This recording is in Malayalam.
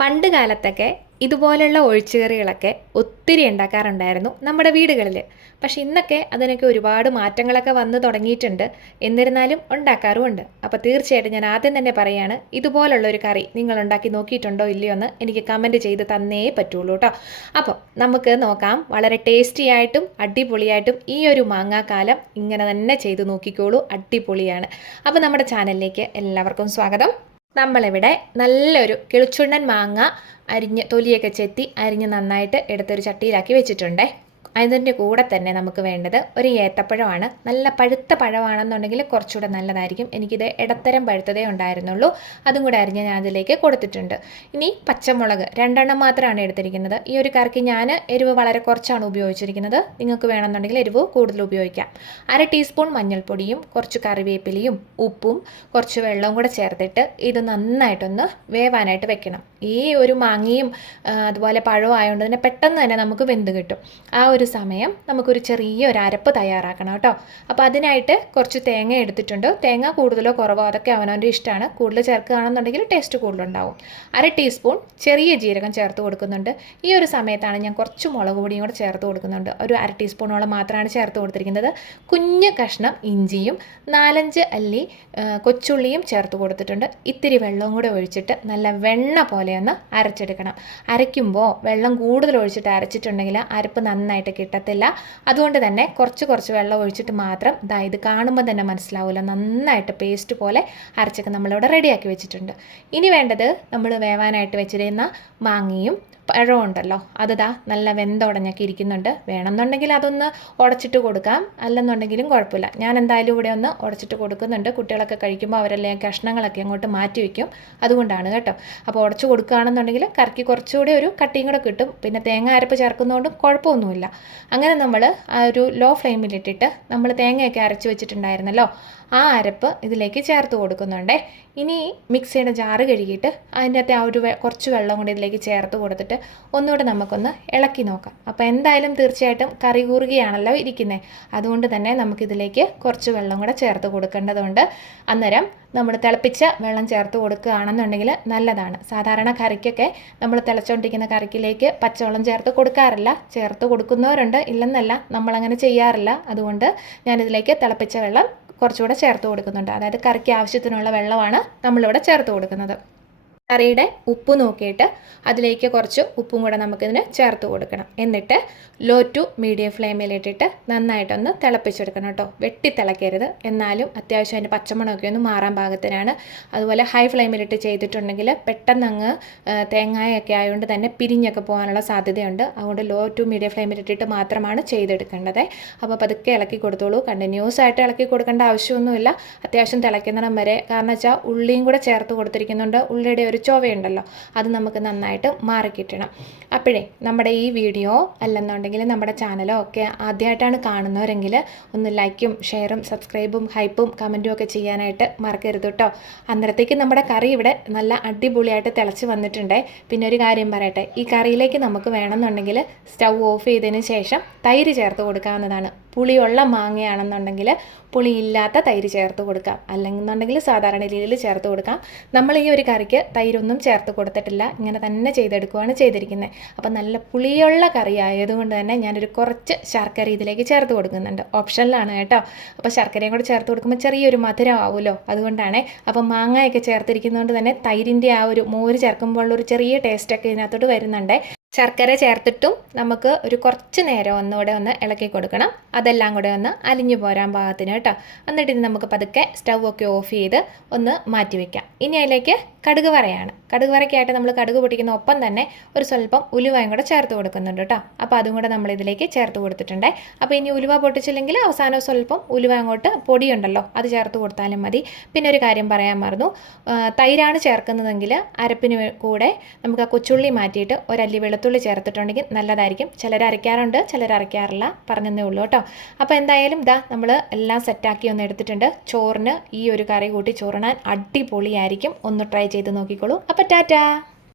പണ്ട് കാലത്തൊക്കെ ഇതുപോലുള്ള ഒഴിച്ചുകറികളൊക്കെ ഒത്തിരി ഉണ്ടാക്കാറുണ്ടായിരുന്നു നമ്മുടെ വീടുകളിൽ. പക്ഷെ ഇന്നൊക്കെ അതിനൊക്കെ ഒരുപാട് മാറ്റങ്ങളൊക്കെ വന്നു തുടങ്ങിയിട്ടുണ്ട്. എന്നിരുന്നാലും ഉണ്ടാക്കാറുമുണ്ട്. അപ്പോൾ തീർച്ചയായിട്ടും ഞാൻ ആദ്യം തന്നെ പറയാണ്, ഇതുപോലുള്ള ഒരു കറി നിങ്ങൾ ഉണ്ടാക്കി നോക്കിയിട്ടുണ്ടോ ഇല്ലയോ എന്ന് എനിക്ക് കമൻറ്റ് ചെയ്ത് തന്നേ പറ്റുള്ളൂ കേട്ടോ. അപ്പോൾ നമുക്ക് നോക്കാം. വളരെ ടേസ്റ്റി ആയിട്ടും അടിപൊളിയായിട്ടും ഈ ഒരു മാങ്ങാക്കാലം ഇങ്ങനെ തന്നെ ചെയ്ത് നോക്കിക്കോളൂ. അടിപൊളിയാണ്. അപ്പോൾ നമ്മുടെ ചാനലിലേക്ക് എല്ലാവർക്കും സ്വാഗതം. നമ്മളിവിടെ നല്ലൊരു കിളിച്ചുണ്ടൻ മാങ്ങ അരിഞ്ഞ് തൊലിയൊക്കെ ചെത്തി അരിഞ്ഞ് നന്നായിട്ട് എടുത്തൊരു ചട്ടിയിലാക്കി വെച്ചിട്ടുണ്ടേ. അതിൻ്റെ കൂടെ തന്നെ നമുക്ക് വേണ്ടത് ഒരു ഏത്തപ്പഴമാണ്. നല്ല പഴുത്ത പഴമാണെന്നുണ്ടെങ്കിൽ കുറച്ചുകൂടെ നല്ലതായിരിക്കും. എനിക്കിത് ഇടത്തരം പഴുത്തതേ ഉണ്ടായിരുന്നുള്ളൂ. അതും കൂടെ അരിഞ്ഞ് ഞാൻ അതിലേക്ക് കൊടുത്തിട്ടുണ്ട്. ഇനി പച്ചമുളക് 2 മാത്രമാണ് എടുത്തിരിക്കുന്നത്. ഈ ഒരു കറിക്ക് ഞാൻ എരിവ് വളരെ കുറച്ചാണ് ഉപയോഗിച്ചിരിക്കുന്നത്. നിങ്ങൾക്ക് വേണമെന്നുണ്ടെങ്കിൽ എരിവ് കൂടുതൽ ഉപയോഗിക്കാം. 1/2 ടീസ്പൂൺ മഞ്ഞൾപ്പൊടിയും കുറച്ച് കറിവേപ്പിലയും ഉപ്പും കുറച്ച് വെള്ളവും കൂടെ ചേർത്തിട്ട് ഇത് നന്നായിട്ടൊന്ന് വേവാനായിട്ട് വെക്കണം. ഈ ഒരു മാങ്ങയും അതുപോലെ പഴവും ആയതുകൊണ്ട് തന്നെ പെട്ടെന്ന് തന്നെ നമുക്ക് വെന്ത് കിട്ടും. ആ ഒരു സമയം നമുക്കൊരു ചെറിയൊരു അരപ്പ് തയ്യാറാക്കണം കേട്ടോ. അപ്പോൾ അതിനായിട്ട് കുറച്ച് തേങ്ങ എടുത്തിട്ടുണ്ട്. തേങ്ങ കൂടുതലോ കുറവോ അതൊക്കെ അവനവൻ്റെ ഇഷ്ടമാണ്. കൂടുതൽ ചേർക്കുകയാണെന്നുണ്ടെങ്കിൽ ടേസ്റ്റ് കൂടുതലുണ്ടാവും. 1/2 ടീസ്പൂൺ ചെറിയ ജീരകം ചേർത്ത് കൊടുക്കുന്നുണ്ട്. ഈ ഒരു സമയത്താണ് ഞാൻ കുറച്ച് മുളക് പൊടിയും കൂടെ ചേർത്ത് കൊടുക്കുന്നുണ്ട്. ഒരു 1/2 ടീസ്പൂണോളം മാത്രമാണ് ചേർത്ത് കൊടുത്തിരിക്കുന്നത്. കുഞ്ഞ് കഷ്ണം ഇഞ്ചിയും 4-5 അല്ലി കൊച്ചുള്ളിയും ചേർത്ത് കൊടുത്തിട്ടുണ്ട്. ഇത്തിരി വെള്ളവും കൂടെ ഒഴിച്ചിട്ട് നല്ല വെണ്ണ പോലെ ഒന്ന് അരച്ചെടുക്കണം. അരയ്ക്കുമ്പോൾ വെള്ളം കൂടുതൽ ഒഴിച്ചിട്ട് അരച്ചിട്ടുണ്ടെങ്കിൽ അരപ്പ് നന്നായിട്ട് കിട്ടത്തില്ല. അതുകൊണ്ട് തന്നെ കുറച്ച് വെള്ളം ഒഴിച്ചിട്ട് മാത്രം ഇത് കാണുമ്പോൾ തന്നെ മനസ്സിലാവില്ല. നന്നായിട്ട് പേസ്റ്റ് പോലെ അരച്ചൊക്കെ നമ്മളിവിടെ റെഡിയാക്കി വെച്ചിട്ടുണ്ട്. ഇനി വേണ്ടത് നമ്മൾ വേവാനായിട്ട് വെച്ചിരുന്ന മാങ്ങയും പഴം ഉണ്ടല്ലോ, നല്ല വെന്തുടഞ്ഞൊക്കെ ഇരിക്കുന്നുണ്ട്. വേണമെന്നുണ്ടെങ്കിൽ അതൊന്ന് ഉടച്ചിട്ട് കൊടുക്കാം, അല്ലെന്നുണ്ടെങ്കിലും കുഴപ്പമില്ല. ഞാൻ എന്തായാലും ഇവിടെ ഒന്ന് ഉടച്ചിട്ട് കൊടുക്കുന്നുണ്ട്. കുട്ടികളൊക്കെ കഴിക്കുമ്പോൾ അവരെല്ലാം കഷ്ണങ്ങളൊക്കെ അങ്ങോട്ട് മാറ്റി വയ്ക്കും. അതുകൊണ്ടാണ് കേട്ടോ. അപ്പോൾ ഉടച്ച് കൊടുക്കുകയാണെന്നുണ്ടെങ്കിൽ കറിക്ക് കുറച്ചുകൂടി ഒരു കട്ടിയും കൂടെ കിട്ടും. പിന്നെ തേങ്ങ അരപ്പ് ചേർക്കുന്നതുകൊണ്ടും കുഴപ്പമൊന്നുമില്ല. അങ്ങനെ നമ്മൾ ആ ഒരു ലോ ഫ്ലെയിമിലിട്ടിട്ട് നമ്മൾ തേങ്ങയൊക്കെ അരച്ച് വെച്ചിട്ടുണ്ടായിരുന്നല്ലോ, ആ അരപ്പ് ഇതിലേക്ക് ചേർത്ത് കൊടുക്കുന്നുണ്ടേ. ഇനി മിക്സിയുടെ ജാറ് കഴുകിയിട്ട് അതിൻ്റെ അകത്ത് ആ ഒരു കുറച്ച് വെള്ളം കൂടി ഇതിലേക്ക് ചേർത്ത് കൊടുത്തിട്ട് ഒന്നുകൂടെ നമുക്കൊന്ന് ഇളക്കി നോക്കാം. അപ്പോൾ എന്തായാലും തീർച്ചയായിട്ടും കറി കൂറുകയാണല്ലോ ഇരിക്കുന്നത്. അതുകൊണ്ട് തന്നെ നമുക്കിതിലേക്ക് കുറച്ച് വെള്ളം കൂടെ ചേർത്ത് കൊടുക്കേണ്ടതുണ്ട്. അന്നേരം നമ്മൾ തിളപ്പിച്ച വെള്ളം ചേർത്ത് കൊടുക്കുകയാണെന്നുണ്ടെങ്കിൽ നല്ലതാണ്. സാധാരണ കറിക്കൊക്കെ നമ്മൾ തിളച്ചുകൊണ്ടിരിക്കുന്ന കറിക്കിലേക്ക് പച്ചവെള്ളം ചേർത്ത് കൊടുക്കാറില്ല. ചേർത്ത് കൊടുക്കുന്നവരുണ്ട്, ഇല്ലെന്നല്ല, നമ്മളങ്ങനെ ചെയ്യാറില്ല. അതുകൊണ്ട് ഞാനിതിലേക്ക് തിളപ്പിച്ച വെള്ളം കുറച്ചുകൂടെ ചേർത്ത് കൊടുക്കുന്നുണ്ട്. അതായത് കറിക്ക് ആവശ്യത്തിനുള്ള വെള്ളമാണ് നമ്മളിവിടെ ചേർത്ത് കൊടുക്കുന്നത്. കറിയുടെ ഉപ്പ് നോക്കിയിട്ട് അതിലേക്ക് കുറച്ച് ഉപ്പും കൂടെ നമുക്കിതിന് ചേർത്ത് കൊടുക്കണം. എന്നിട്ട് ലോ ടു മീഡിയം ഫ്ലെയിമിലിട്ടിട്ട് നന്നായിട്ടൊന്ന് തിളപ്പിച്ചെടുക്കണം കേട്ടോ. വെട്ടി തിളക്കരുത്, എന്നാലും അത്യാവശ്യം അതിൻ്റെ പച്ചമണമൊക്കെ ഒന്ന് മാറാൻ പാകത്തിനാണ്. അതുപോലെ ഹൈ ഫ്ലെയിമിലിട്ട് ചെയ്തിട്ടുണ്ടെങ്കിൽ പെട്ടെന്ന് അങ്ങ് തേങ്ങയൊക്കെ ആയതുകൊണ്ട് തന്നെ പിരിഞ്ഞൊക്കെ പോകാനുള്ള സാധ്യതയുണ്ട്. അതുകൊണ്ട് ലോ ടു മീഡിയം ഫ്ലെയിമിലിട്ടിട്ട് മാത്രമാണ് ചെയ്തെടുക്കേണ്ടത്. അപ്പോൾ പതുക്കെ ഇളക്കി കൊടുത്തോളൂ. കണ്ടിന്യൂസ് ആയിട്ട് ഇളക്കി കൊടുക്കേണ്ട ആവശ്യമൊന്നുമില്ല. അത്യാവശ്യം തിളയ്ക്കുന്നിടം വരെ. കാരണം വെച്ചാൽ ഉള്ളിയും കൂടെ ചേർത്ത് കൊടുത്തിരിക്കുന്നുണ്ട്. ഉള്ളിയുടെ ഒരു ചൊവയുണ്ടല്ലോ, അത് നമുക്ക് നന്നായിട്ട് മാറിക്കിട്ടണം. അപ്പോഴേ നമ്മുടെ ഈ വീഡിയോ അല്ലെന്നുണ്ടെങ്കിൽ നമ്മുടെ ചാനലോ ഒക്കെ ആദ്യമായിട്ടാണ് കാണുന്നവരെങ്കിൽ ഒന്ന് ലൈക്കും ഷെയറും സബ്സ്ക്രൈബും ഹൈപ്പും കമൻറ്റും ഒക്കെ ചെയ്യാനായിട്ട് മറക്കരുത് കേട്ടോ. അന്നേരത്തേക്ക് നമ്മുടെ കറി ഇവിടെ നല്ല അടിപൊളിയായിട്ട് തിളച്ച് വന്നിട്ടുണ്ട്. പിന്നെ ഒരു കാര്യം പറയട്ടെ, ഈ കറിയിലേക്ക് നമുക്ക് വേണമെന്നുണ്ടെങ്കിൽ സ്റ്റൗ ഓഫ് ചെയ്തതിന് ശേഷം തൈര് ചേർത്ത് കൊടുക്കാവുന്നതാണ്. പുളിയുള്ള മാങ്ങയാണെന്നുണ്ടെങ്കിൽ പുളിയില്ലാത്ത തൈര് ചേർത്ത് കൊടുക്കാം, അല്ലെന്നുണ്ടെങ്കിൽ സാധാരണ രീതിയിൽ ചേർത്ത് കൊടുക്കാം. നമ്മൾ ഈ ഒരു കറിക്ക് തൈരൊന്നും ചേർത്ത് കൊടുത്തിട്ടില്ല, ഇങ്ങനെ തന്നെ ചെയ്തെടുക്കുകയാണ് ചെയ്തിരിക്കുന്നത്. അപ്പം നല്ല പുളിയുള്ള കറി ആയതുകൊണ്ട് തന്നെ ഞാനൊരു കുറച്ച് ശർക്കര ഇതിലേക്ക് ചേർത്ത് കൊടുക്കുന്നുണ്ട്. ഓപ്ഷനിലാണ് കേട്ടോ. അപ്പോൾ ശർക്കരയും കൂടെ ചേർത്ത് കൊടുക്കുമ്പോൾ ചെറിയൊരു മധുരം ആവുമല്ലോ, അതുകൊണ്ടാണ്. അപ്പം മാങ്ങയൊക്കെ ചേർത്തിരിക്കുന്നതുകൊണ്ട് തന്നെ തൈരിൻ്റെ ആ ഒരു മോര് ചേർക്കുമ്പോൾ ഒരു ചെറിയ ടേസ്റ്റൊക്കെ ഇതിനകത്തോട്ട് വരുന്നുണ്ട്. ശർക്കര ചേർത്തിട്ടും നമുക്ക് ഒരു കുറച്ച് നേരം ഒന്നുകൂടെ ഒന്ന് ഇളക്കി കൊടുക്കണം. അതെല്ലാം കൂടെ ഒന്ന് അലിഞ്ഞു പോരാൻ പാകത്തിന് കേട്ടോ. എന്നിട്ട് ഇത് നമുക്ക് പതുക്കെ സ്റ്റൗ ഒക്കെ ഓഫ് ചെയ്ത് ഒന്ന് മാറ്റി വയ്ക്കാം. ഇനി അതിലേക്ക് കടുക് വറയാണ്. കടുക് വറയ്ക്കായിട്ട് നമ്മൾ കടുക് പൊട്ടിക്കുന്ന ഒപ്പം തന്നെ ഒരു സ്വല്പം ഉലുവയും കൂടെ ചേർത്ത് കൊടുക്കുന്നുണ്ട് കേട്ടോ. അപ്പോൾ അതും കൂടെ നമ്മൾ ഇതിലേക്ക് ചേർത്ത് കൊടുത്തിട്ടുണ്ട്. അപ്പോൾ ഇനി ഉലുവ പൊട്ടിച്ചില്ലെങ്കിൽ അവസാനം സ്വല്പം ഉലുവ അങ്ങോട്ട് പൊടിയുണ്ടല്ലോ, അത് ചേർത്ത് കൊടുത്താലും മതി. പിന്നെ ഒരു കാര്യം പറയാൻ മറന്നു, തൈരാണ് ചേർക്കുന്നതെങ്കിൽ അരപ്പിന് കൂടെ നമുക്ക് ആ കൊച്ചുള്ളി മാറ്റിയിട്ട് ഒരല്ലി വെളുത്തുള്ളി ചേർത്തിട്ടുണ്ടെങ്കിൽ നല്ലതായിരിക്കും. ചിലർ അരയ്ക്കാറുണ്ട്, ചിലർ അരയ്ക്കാറില്ല, പറഞ്ഞതേ ഉള്ളൂ കേട്ടോ. അപ്പോൾ എന്തായാലും നമ്മൾ എല്ലാം സെറ്റാക്കി ഒന്ന് എടുത്തിട്ടുണ്ട്. ചോറിന് ഈ ഒരു കറി കൂട്ടി ചോറിനാൻ അടിപൊളിയായിരിക്കും. ഒന്ന് ട്രൈ ചെയ്ത് നോക്കിക്കോളൂ. അപ്പോൾ ടാറ്റാ.